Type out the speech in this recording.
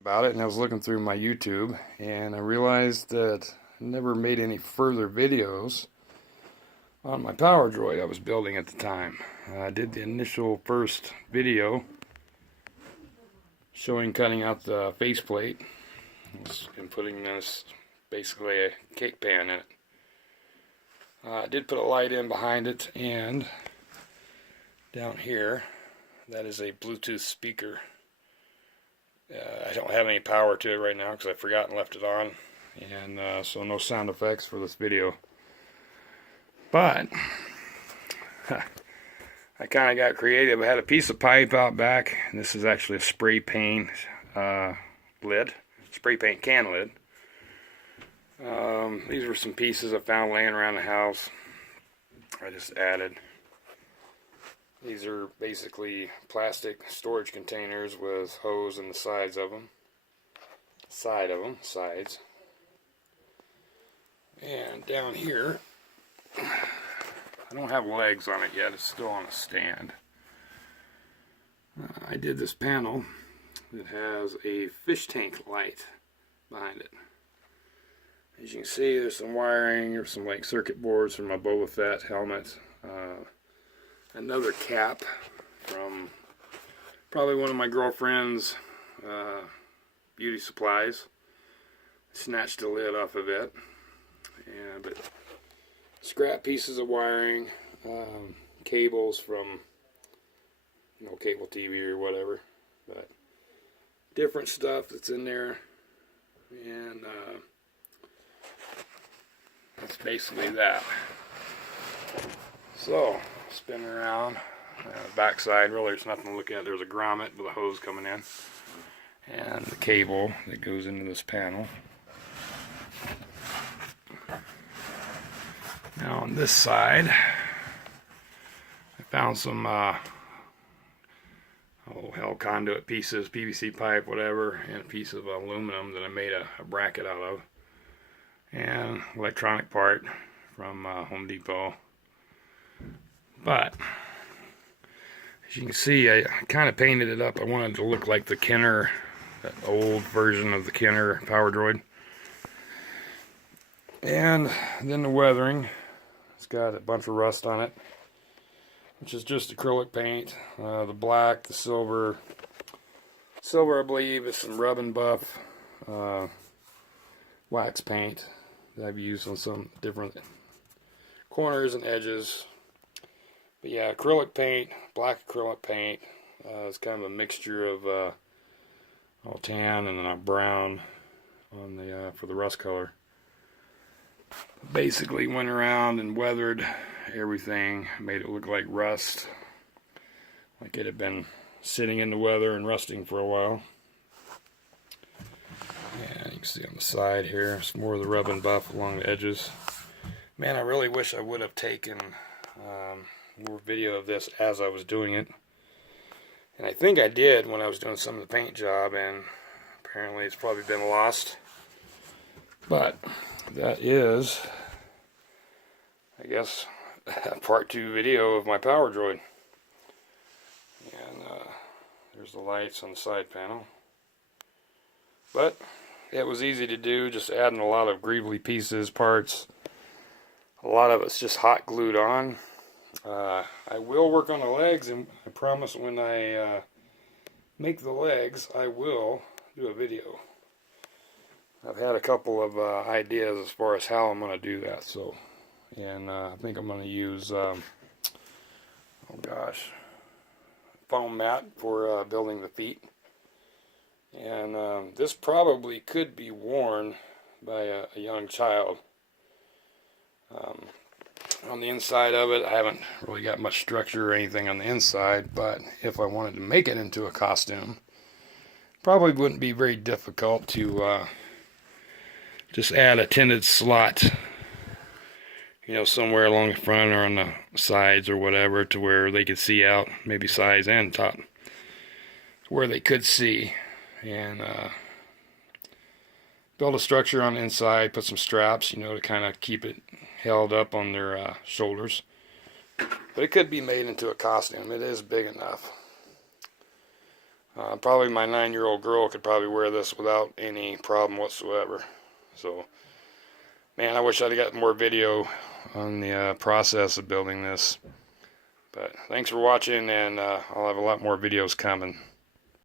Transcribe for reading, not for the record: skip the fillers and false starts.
about it, and I was looking through my YouTube and I realized that I never made any further videos on my power droid I was building at the time. I did the initial first video showing cutting out the faceplate and putting this basically a cake pan in it. I did put a light in behind it, and down here that is a Bluetooth speaker. I don't have any power to it right now because I forgot and left it on, and so no sound effects for this video. But I kind of got creative. I had a piece of pipe out back, and this is actually a spray paint lid, spray paint can lid. These were some pieces I found laying around the house. I just added. These are basically plastic storage containers with hose in the sides of them. Sides. And down here, I don't have legs on it yet, it's still on a stand. I did this panel that has a fish tank light behind it. As you can see, there's some wiring, or some like circuit boards from my Boba Fett helmet. Another cap from probably one of my girlfriend's beauty supplies. Snatched the lid off of it. But scrap pieces of wiring, cables from cable TV or whatever. But different stuff that's in there, and that's basically that. So, spin around. Backside, really, there's nothing to look at. There's a grommet with a hose coming in, and the cable that goes into this panel. Now on this side, I found some conduit pieces, PVC pipe, whatever, and a piece of aluminum that I made a bracket out of, and electronic part from Home Depot. But as you can see, I kind of painted it up. I wanted it to look like the Kenner, that old version of the Kenner power droid. And then the weathering, it's got a bunch of rust on it, which is just acrylic paint. The black, the silver I believe is some rub and buff wax paint that I've used on some different corners and edges. But yeah, acrylic paint, black acrylic paint. It's kind of a mixture of all tan and then a brown on the for the rust color. Basically went around and weathered everything, made it look like rust, like it had been sitting in the weather and rusting for a while. And you can see on the side here, some more of the rub and buff along the edges. Man, I really wish I would have taken more video of this as I was doing it. And I think I did when I was doing some of the paint job, and apparently it's probably been lost. But that is, I guess, a part 2 video of my power droid. And there's the lights on the side panel. But it was easy to do, just adding a lot of greebly pieces, parts. A lot of it's just hot glued on. I will work on the legs, and I promise when I make the legs, I will do a video. I've had a couple of ideas as far as how I'm going to do that. So, and I think I'm going to use, foam mat for building the feet. And this probably could be worn by a young child. On the inside of it, I haven't really got much structure or anything on the inside, but if I wanted to make it into a costume, probably wouldn't be very difficult to just add a tinted slot, somewhere along the front or on the sides or whatever, to where they could see out, maybe sides and top, where they could see, and build a structure on the inside, put some straps, to kind of keep it held up on their shoulders. But it could be made into a costume. It is big enough. Probably my 9-year-old girl could probably wear this without any problem whatsoever. So, man, I wish I'd got more video on the process of building this. But thanks for watching, and I'll have a lot more videos coming.